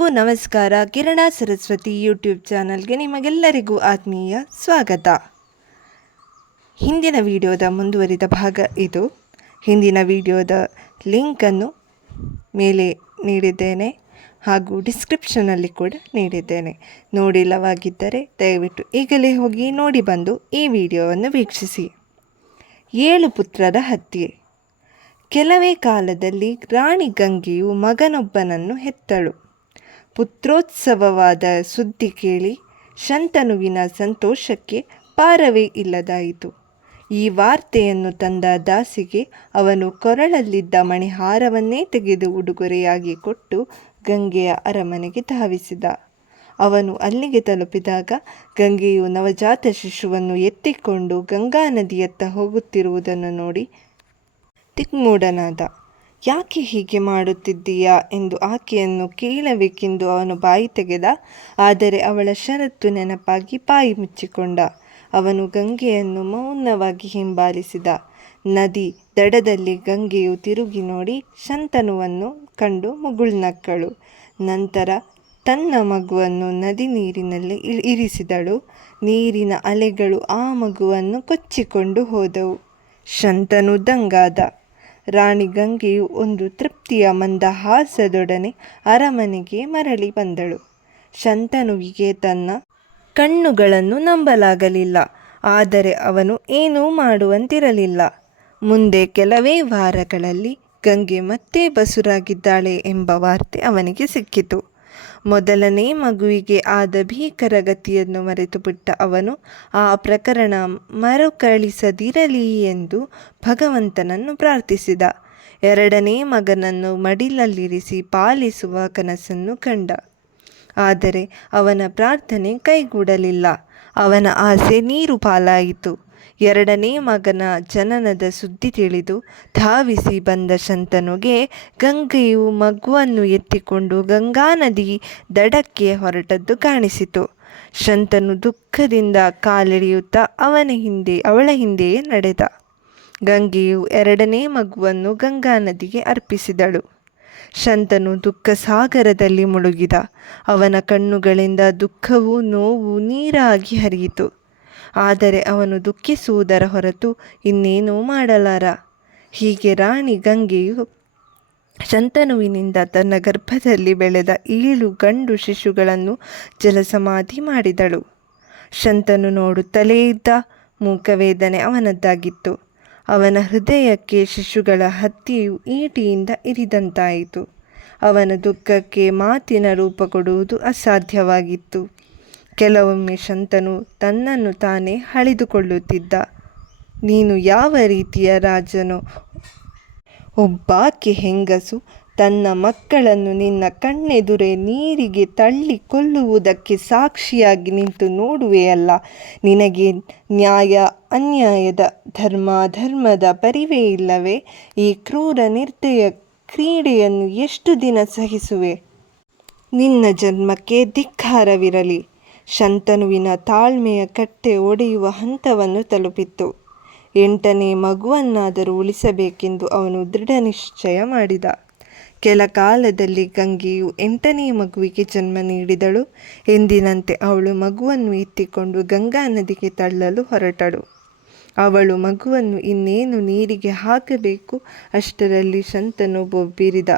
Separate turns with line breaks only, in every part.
ಎಲ್ರಿಗೂ ನಮಸ್ಕಾರ. ಕಿರಣ ಸರಸ್ವತಿ ಯೂಟ್ಯೂಬ್ ಚಾನಲ್ಗೆ ನಿಮಗೆಲ್ಲರಿಗೂ ಆತ್ಮೀಯ ಸ್ವಾಗತ. ಹಿಂದಿನ ವಿಡಿಯೋದ ಮುಂದುವರಿದ ಭಾಗ ಇದು. ಹಿಂದಿನ ವಿಡಿಯೋದ ಲಿಂಕನ್ನು ಮೇಲೆ ನೀಡಿದ್ದೇನೆ ಹಾಗೂ ಡಿಸ್ಕ್ರಿಪ್ಷನಲ್ಲಿ ಕೂಡ ನೀಡಿದ್ದೇನೆ. ನೋಡಿಲ್ಲವಾಗಿದ್ದರೆ ದಯವಿಟ್ಟು ಈಗಲೇ ಹೋಗಿ ನೋಡಿ ಬಂದು ಈ ವಿಡಿಯೋವನ್ನು ವೀಕ್ಷಿಸಿ. ಏಳು ಪುತ್ರರ ಹತ್ಯೆ. ಕೆಲವೇ ಕಾಲದಲ್ಲಿ ರಾಣಿ ಗಂಗೆಯು ಮಗನೊಬ್ಬನನ್ನು ಹೆತ್ತಳು. ಪುತ್ರೋತ್ಸವವಾದ ಸುದ್ದಿ ಕೇಳಿ ಶಂತನುವಿನ ಸಂತೋಷಕ್ಕೆ ಪಾರವೇ ಇಲ್ಲದಾಯಿತು. ಈ ವಾರ್ತೆಯನ್ನು ತಂದ ದಾಸಿಗೆ ಅವನು ಕೊರಳಲ್ಲಿದ್ದ ಮಣಿಹಾರವನ್ನೇ ತೆಗೆದು ಉಡುಗೊರೆಯಾಗಿ ಕೊಟ್ಟು ಗಂಗೆಯ ಅರಮನೆಗೆ ಧಾವಿಸಿದ. ಅವನು ಅಲ್ಲಿಗೆ ತಲುಪಿದಾಗ ಗಂಗೆಯು ನವಜಾತ ಶಿಶುವನ್ನು ಎತ್ತಿಕೊಂಡು ಗಂಗಾ ನದಿಯತ್ತ ಹೋಗುತ್ತಿರುವುದನ್ನು ನೋಡಿ ದಿಗ್ಮೂಢನಾದ. ಯಾಕೆ ಹೀಗೆ ಮಾಡುತ್ತಿದ್ದೀಯಾ ಎಂದು ಆಕೆಯನ್ನು ಕೇಳಬೇಕೆಂದು ಅವನು ಬಾಯಿ ತೆಗೆದ, ಆದರೆ ಅವಳ ಷರತ್ತು ನೆನಪಾಗಿ ಬಾಯಿ ಮುಚ್ಚಿಕೊಂಡ. ಅವನು ಗಂಗೆಯನ್ನು ಮೌನವಾಗಿ ಹಿಂಬಾಲಿಸಿದ. ನದಿ ದಡದಲ್ಲಿ ಗಂಗೆಯು ತಿರುಗಿ ನೋಡಿ ಶಂತನುವನ್ನು ಕಂಡು ಮುಗುಳ್ನಕ್ಕಳು. ನಂತರ ತನ್ನ ಮಗುವನ್ನು ನದಿ ನೀರಿನಲ್ಲಿ ಇರಿಸಿದಳು. ನೀರಿನ ಅಲೆಗಳು ಆ ಮಗುವನ್ನು ಕೊಚ್ಚಿಕೊಂಡು ಹೋದವು. ಶಂತನು ದಂಗಾದ ರಾಣಿ ಗಂಗೆಯು ಒಂದು ತೃಪ್ತಿಯ ಮಂದಹಾಸದೊಡನೆ ಅರಮನೆಗೆ ಮರಳಿ ಬಂದಳು. ಶಂತನುವಿಗೆ ತನ್ನ ಕಣ್ಣುಗಳನ್ನು ನಂಬಲಾಗಲಿಲ್ಲ. ಆದರೆ ಅವನು ಏನೂ ಮಾಡುವಂತಿರಲಿಲ್ಲ. ಮುಂದೆ ಕೆಲವೇ ವಾರಗಳಲ್ಲಿ ಗಂಗೆ ಮತ್ತೆ ಬಸುರಾಗಿದ್ದಾಳೆ ಎಂಬ ವಾರ್ತೆ ಅವನಿಗೆ ಸಿಕ್ಕಿತು. ಮೊದಲನೇ ಮಗುವಿಗೆ ಆದ ಭೀಕರ ಗತಿಯನ್ನು ಮರೆತುಬಿಟ್ಟ ಅವನು, ಆ ಪ್ರಕರಣ ಮರುಕಳಿಸದಿರಲಿ ಎಂದು ಭಗವಂತನನ್ನು ಪ್ರಾರ್ಥಿಸಿದ. ಎರಡನೇ ಮಗನನ್ನು ಮಡಿಲಲ್ಲಿರಿಸಿ ಪಾಲಿಸುವ ಕನಸನ್ನು ಕಂಡ. ಆದರೆ ಅವನ ಪ್ರಾರ್ಥನೆ ಕೈಗೂಡಲಿಲ್ಲ. ಅವನ ಆಸೆ ನೀರು ಪಾಲಾಯಿತು. ಎರಡನೇ ಮಗನ ಜನನದ ಸುದ್ದಿ ತಿಳಿದು ಧಾವಿಸಿ ಬಂದ ಶಂತನುಗೆ ಗಂಗೆಯು ಮಗುವನ್ನು ಎತ್ತಿಕೊಂಡು ಗಂಗಾ ನದಿ ದಡಕ್ಕೆ ಹೊರಟದ್ದು ಕಾಣಿಸಿತು. ಶಂತನು ದುಃಖದಿಂದ ಕಾಲಿಳಿಯುತ್ತಾ ಅವನ ಹಿಂದೆ, ಅವಳ ಹಿಂದೆಯೇ ನಡೆದ. ಗಂಗೆಯು ಎರಡನೇ ಮಗುವನ್ನು ಗಂಗಾ ನದಿಗೆ ಅರ್ಪಿಸಿದಳು. ಶಂತನು ದುಃಖ ಸಾಗರದಲ್ಲಿ ಮುಳುಗಿದ. ಅವನ ಕಣ್ಣುಗಳಿಂದ ದುಃಖವು ನೋವು ನೀರಾಗಿ ಹರಿಯಿತು. ಆದರೆ ಅವನು ದುಃಖಿಸುವುದರ ಹೊರತು ಇನ್ನೇನೂ ಮಾಡಲಾರ. ಹೀಗೆ ರಾಣಿ ಗಂಗೆಯು ಶಂತನುವಿನಿಂದ ತನ್ನ ಗರ್ಭದಲ್ಲಿ ಬೆಳೆದ ಏಳು ಗಂಡು ಶಿಶುಗಳನ್ನು ಜಲಸಮಾಧಿ ಮಾಡಿದಳು. ಶಂತನು ನೋಡುತ್ತಲೇ ಇದ್ದ ಮೂಕವೇದನೆ ಅವನದ್ದಾಗಿತ್ತು. ಅವನ ಹೃದಯಕ್ಕೆ ಶಿಶುಗಳ ಹತ್ಯೆಯು ಈಟಿಯಿಂದ ಇರಿದಂತಾಯಿತು. ಅವನ ದುಃಖಕ್ಕೆ ಮಾತಿನ ರೂಪ ಕೊಡುವುದು ಅಸಾಧ್ಯವಾಗಿತ್ತು. ಕೆಲವೊಮ್ಮೆ ಶಂತನು ತನ್ನನ್ನು ತಾನೇ ಹಳಿದುಕೊಳ್ಳುತ್ತಿದ್ದ ನೀನು ಯಾವ ರೀತಿಯ ರಾಜನೋ? ಒಬ್ಬಾಕೆ ಹೆಂಗಸು ತನ್ನ ಮಕ್ಕಳನ್ನು ನಿನ್ನ ಕಣ್ಣೆದುರೆ ನೀರಿಗೆ ತಳ್ಳಿ ಕೊಲ್ಲುವುದಕ್ಕೆ ಸಾಕ್ಷಿಯಾಗಿ ನಿಂತು ನೋಡುವೆಯಲ್ಲ ನಿನಗೆ ನ್ಯಾಯ, ಅನ್ಯಾಯದ ಧರ್ಮ ಧರ್ಮದ ಪರಿವೇ ಇಲ್ಲವೇ? ಈ ಕ್ರೂರ ನಿರ್ದಯ ಕ್ರೀಡೆಯನ್ನು ಎಷ್ಟು ದಿನ ಸಹಿಸುವೆ? ನಿನ್ನ ಜನ್ಮಕ್ಕೆ ಧಿಕ್ಕಾರವಿರಲಿ. ಶಂತನುವಿನ ತಾಳ್ಮೆಯ ಕಟ್ಟೆ ಒಡೆಯುವ ಹಂತವನ್ನು ತಲುಪಿತ್ತು. ಎಂಟನೇ ಮಗುವನ್ನಾದರೂ ಉಳಿಸಬೇಕೆಂದು ಅವನು ದೃಢ ನಿಶ್ಚಯ ಮಾಡಿದ. ಕೆಲ ಕಾಲದಲ್ಲಿ ಗಂಗೆಯು ಎಂಟನೇ ಮಗುವಿಗೆ ಜನ್ಮ ನೀಡಿದಳು. ಎಂದಿನಂತೆ ಅವಳು ಮಗುವನ್ನು ಎತ್ತಿಕೊಂಡು ಗಂಗಾ ನದಿಗೆ ತಳ್ಳಲು ಹೊರಟಳು. ಅವಳು ಮಗುವನ್ನು ಇನ್ನೇನು ನೀರಿಗೆ ಹಾಕಬೇಕು ಅಷ್ಟರಲ್ಲಿ ಶಂತನು ಬೊಬ್ಬಿರಿದ.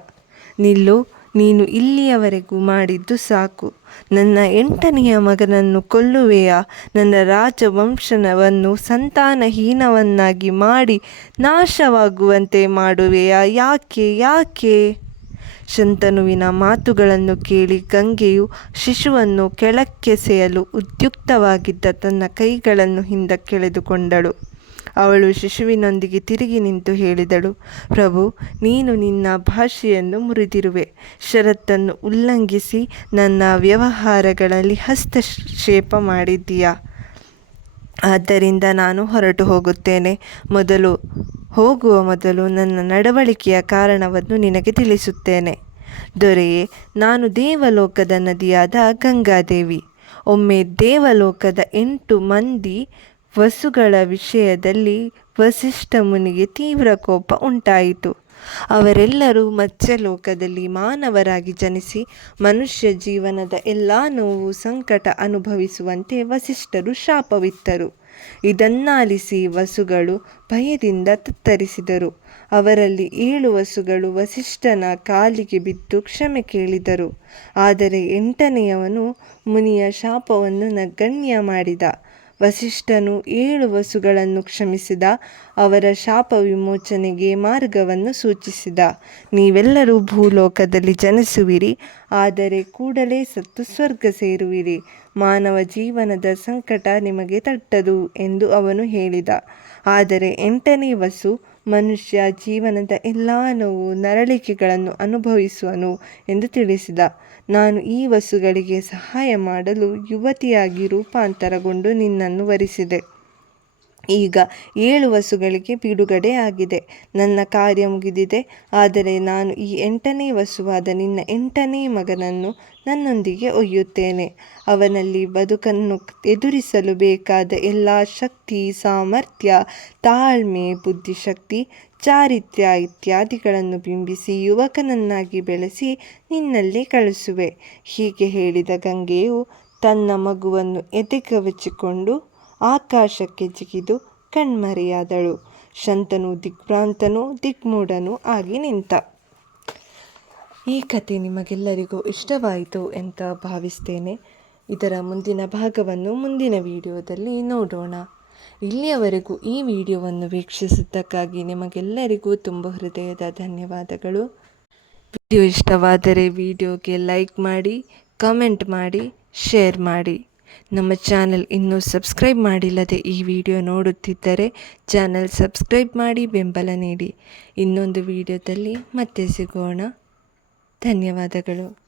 ನಿಲ್ಲು ನೀನು ಇಲ್ಲಿಯವರೆಗೂ ಮಾಡಿದ್ದು ಸಾಕು. ನನ್ನ ಎಂಟನೆಯ ಮಗನನ್ನು ಕೊಲ್ಲುವೆಯಾ? ನನ್ನ ರಾಜವಂಶನವನ್ನು ಸಂತಾನಹೀನವನ್ನಾಗಿ ಮಾಡಿ ನಾಶವಾಗುವಂತೆ ಮಾಡುವೆಯಾ? ಯಾಕೆ ಯಾಕೆ? ಶಂತನುವಿನ ಮಾತುಗಳನ್ನು ಕೇಳಿ ಗಂಗೆಯು ಶಿಶುವನ್ನು ಕೆಳಕ್ಕೆಸೆಯಲು ಉದ್ಯುಕ್ತವಾಗಿದ್ದ ತನ್ನ ಕೈಗಳನ್ನು ಹಿಂದಕ್ಕೆಳೆದುಕೊಂಡಳು ಅವಳು ಶಿಶುವಿನೊಂದಿಗೆ ತಿರುಗಿ ನಿಂತು ಹೇಳಿದಳು, ಪ್ರಭು, ನೀನು ನಿನ್ನ ಭಾಷೆಯನ್ನು ಮುರಿದಿರುವೆ. ಷರತ್ತನ್ನು ಉಲ್ಲಂಘಿಸಿ ನನ್ನ ವ್ಯವಹಾರಗಳಲ್ಲಿ ಹಸ್ತಕ್ಷೇಪ ಮಾಡಿದ್ದೀಯಾ? ಆದ್ದರಿಂದ ನಾನು ಹೊರಟು ಹೋಗುತ್ತೇನೆ. ಮೊದಲು, ಹೋಗುವ ಮೊದಲು ನನ್ನ ನಡವಳಿಕೆಯ ಕಾರಣವನ್ನು ನಿನಗೆ ತಿಳಿಸುತ್ತೇನೆ. ದೊರೆಯೇ, ನಾನು ದೇವಲೋಕದ ನದಿಯಾದ ಗಂಗಾದೇವಿ. ಒಮ್ಮೆ ದೇವಲೋಕದ ಎಂಟು ಮಂದಿ ವಸುಗಳ ವಿಷಯದಲ್ಲಿ ವಸಿಷ್ಠ ಮುನಿಗೆ ತೀವ್ರ ಕೋಪ ಉಂಟಾಯಿತು. ಅವರೆಲ್ಲರೂ ಮತ್ಸ್ಯಲೋಕದಲ್ಲಿ ಮಾನವರಾಗಿ ಜನಿಸಿ ಮನುಷ್ಯ ಜೀವನದ ಎಲ್ಲ ನೋವು ಸಂಕಟ ಅನುಭವಿಸುವಂತೆ ವಸಿಷ್ಠರು ಶಾಪವಿತ್ತರು. ಇದನ್ನಾಲಿಸಿ ವಸುಗಳು ಭಯದಿಂದ ತತ್ತರಿಸಿದರು. ಅವರಲ್ಲಿ ಏಳು ವಸುಗಳು ವಸಿಷ್ಠನ ಕಾಲಿಗೆ ಬಿದ್ದು ಕ್ಷಮೆ ಕೇಳಿದರು. ಆದರೆ ಎಂಟನೆಯವನು ಮುನಿಯ ಶಾಪವನ್ನು ನಗಣ್ಯ ಮಾಡಿದ. ವಸಿಷ್ಠನು ಏಳು ವಸುಗಳನ್ನು ಕ್ಷಮಿಸಿದ, ಅವರ ಶಾಪ ವಿಮೋಚನೆಗೆ ಮಾರ್ಗವನ್ನು ಸೂಚಿಸಿದ. ನೀವೆಲ್ಲರೂ ಭೂಲೋಕದಲ್ಲಿ ಜನಿಸುವಿರಿ, ಆದರೆ ಕೂಡಲೇ ಸತ್ತು ಸ್ವರ್ಗ ಸೇರುವಿರಿ. ಮಾನವ ಜೀವನದ ಸಂಕಟ ನಿಮಗೆ ತಟ್ಟದು ಎಂದು ಅವನು ಹೇಳಿದ. ಆದರೆ ಎಂಟನೇ ವಸು ಮನುಷ್ಯ ಜೀವನದ ಎಲ್ಲ ನೋವು, ನರಳಿಕೆಗಳನ್ನು ಅನುಭವಿಸುವನು ಎಂದು ತಿಳಿಸಿದ. ನಾನು ಈ ವಸುಗಳಿಗೆ ಸಹಾಯ ಮಾಡಲು ಯುವತಿಯಾಗಿ ರೂಪಾಂತರಗೊಂಡು ನಿನ್ನನ್ನು ವರಿಸಿದೆ. ಈಗ ಏಳು ವಸುಗಳಿಗೆ ಬಿಡುಗಡೆಯಾಗಿದೆ ನನ್ನ ಕಾರ್ಯ ಮುಗಿದಿದೆ. ಆದರೆ ನಾನು ಈ ಎಂಟನೇ ವಸುವಾದ ನಿನ್ನ ಎಂಟನೇ ಮಗನನ್ನು ನನ್ನೊಂದಿಗೆ ಒಯ್ಯುತ್ತೇನೆ. ಅವನಲ್ಲಿ ಬದುಕನ್ನು ಎದುರಿಸಲು ಬೇಕಾದ ಎಲ್ಲ ಶಕ್ತಿ, ಸಾಮರ್ಥ್ಯ, ತಾಳ್ಮೆ, ಬುದ್ಧಿಶಕ್ತಿ, ಚಾರಿತ್ರ್ಯ ಇತ್ಯಾದಿಗಳನ್ನು ಬಿಂಬಿಸಿ ಯುವಕನನ್ನಾಗಿ ಬೆಳೆಸಿ ನಿನ್ನಲ್ಲಿ ಕಳಿಸುವೆ. ಹೀಗೆ ಹೇಳಿದ ಗಂಗೆಯು ತನ್ನ ಮಗುವನ್ನು ಎದೆಗವಚಿಕೊಂಡು ಆಕಾಶಕ್ಕೆ ಜಿಗಿದು ಕಣ್ಮರೆಯಾದಳು. ಶಂತನು, ದಿಗ್ಭ್ರಾಂತನೂ, ದಿಗ್ಮೂಢನೂ ಆಗಿ ನಿಂತ. ಈ ಕತೆ ನಿಮಗೆಲ್ಲರಿಗೂ ಇಷ್ಟವಾಯಿತು ಅಂತ ಭಾವಿಸ್ತೇನೆ. ಇದರ ಮುಂದಿನ ಭಾಗವನ್ನು ಮುಂದಿನ ವಿಡಿಯೋದಲ್ಲಿ ನೋಡೋಣ. ಇಲ್ಲಿಯವರೆಗೂ ಈ ವಿಡಿಯೋವನ್ನು ವೀಕ್ಷಿಸಿದ್ದಕ್ಕಾಗಿ ನಿಮಗೆಲ್ಲರಿಗೂ ತುಂಬ ಹೃದಯದ ಧನ್ಯವಾದಗಳು. ವಿಡಿಯೋ ಇಷ್ಟವಾದರೆ ವಿಡಿಯೋಗೆ ಲೈಕ್ ಮಾಡಿ, ಕಮೆಂಟ್ ಮಾಡಿ, ಶೇರ್ ಮಾಡಿ. ನಮ್ಮ ಚಾನಲ್ ಇನ್ನೂ ಸಬ್ಸ್ಕ್ರೈಬ್ ಮಾಡಿಲ್ಲದೆ ಈ ವಿಡಿಯೋ ನೋಡುತ್ತಿದ್ದರೆ ಚಾನಲ್ ಸಬ್ಸ್ಕ್ರೈಬ್ ಮಾಡಿ ಬೆಂಬಲ ನೀಡಿ. ಇನ್ನೊಂದು ವಿಡಿಯೋದಲ್ಲಿ ಮತ್ತೆ ಸಿಗೋಣ. ಧನ್ಯವಾದಗಳು.